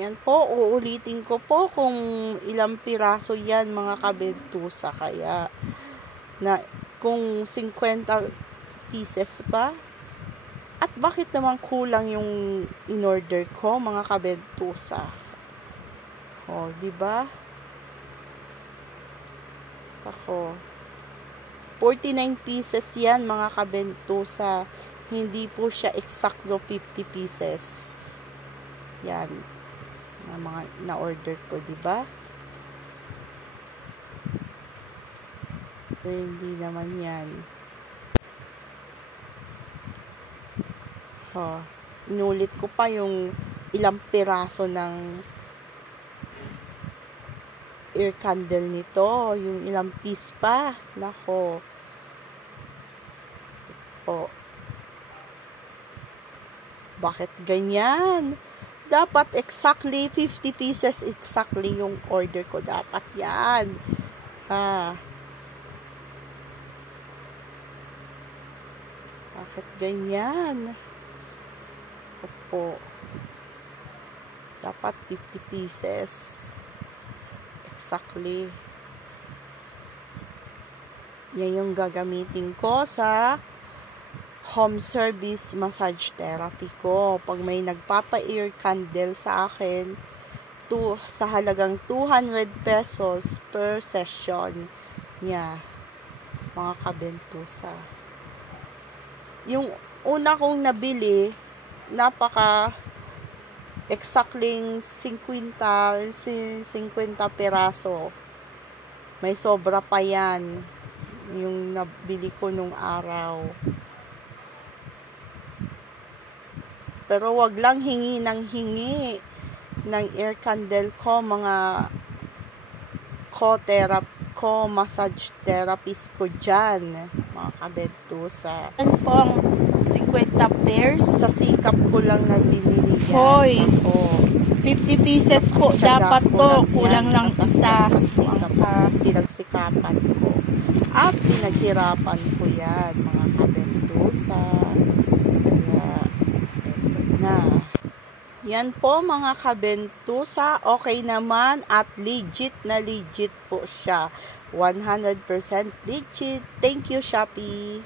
Yan po, uulitin ko po kung ilang piraso yan mga kabentusa. Kaya, kung 50 pieces ba? At bakit naman kulang yung in-order ko mga kabentusa? O, diba? Ako. 49 pieces yan mga kabentusa. Hindi po siya eksakto 50 pieces. Yan. Na mga na-order ko, diba? Pero hindi naman yan. Inulit ko pa yung ilang piraso ng air candle nito. Yung ilang piece pa. Nako. Bakit ganyan? Dapat exactly 50 pieces exactly yung order ko. Dapat yan. Bakit ganyan? Opo. Dapat 50 pieces. Exactly. Yan yung gagamitin ko sa home service massage therapy ko. Pag may nagpapa-air candle sa akin, sa halagang 200 pesos per session. Yeah. Mga kabentusa. Yung una kong nabili, exactly 50 peraso. May sobra pa yan. Yung nabili ko nung araw. Pero wag lang hingi ng air candle ko, mga massage therapist ko dyan, mga kabentusa. Yan po ang 50 pairs, sa sikap ko lang na binili yan. Hoy, 50 pieces po dapat to, kulang lang isa. Pinagsikapan ko. At pinaghirapan ko yan, mga kabentusa. Yan po mga kabentusa, okay naman at legit na legit po siya. 100% legit. Thank you, Shopee.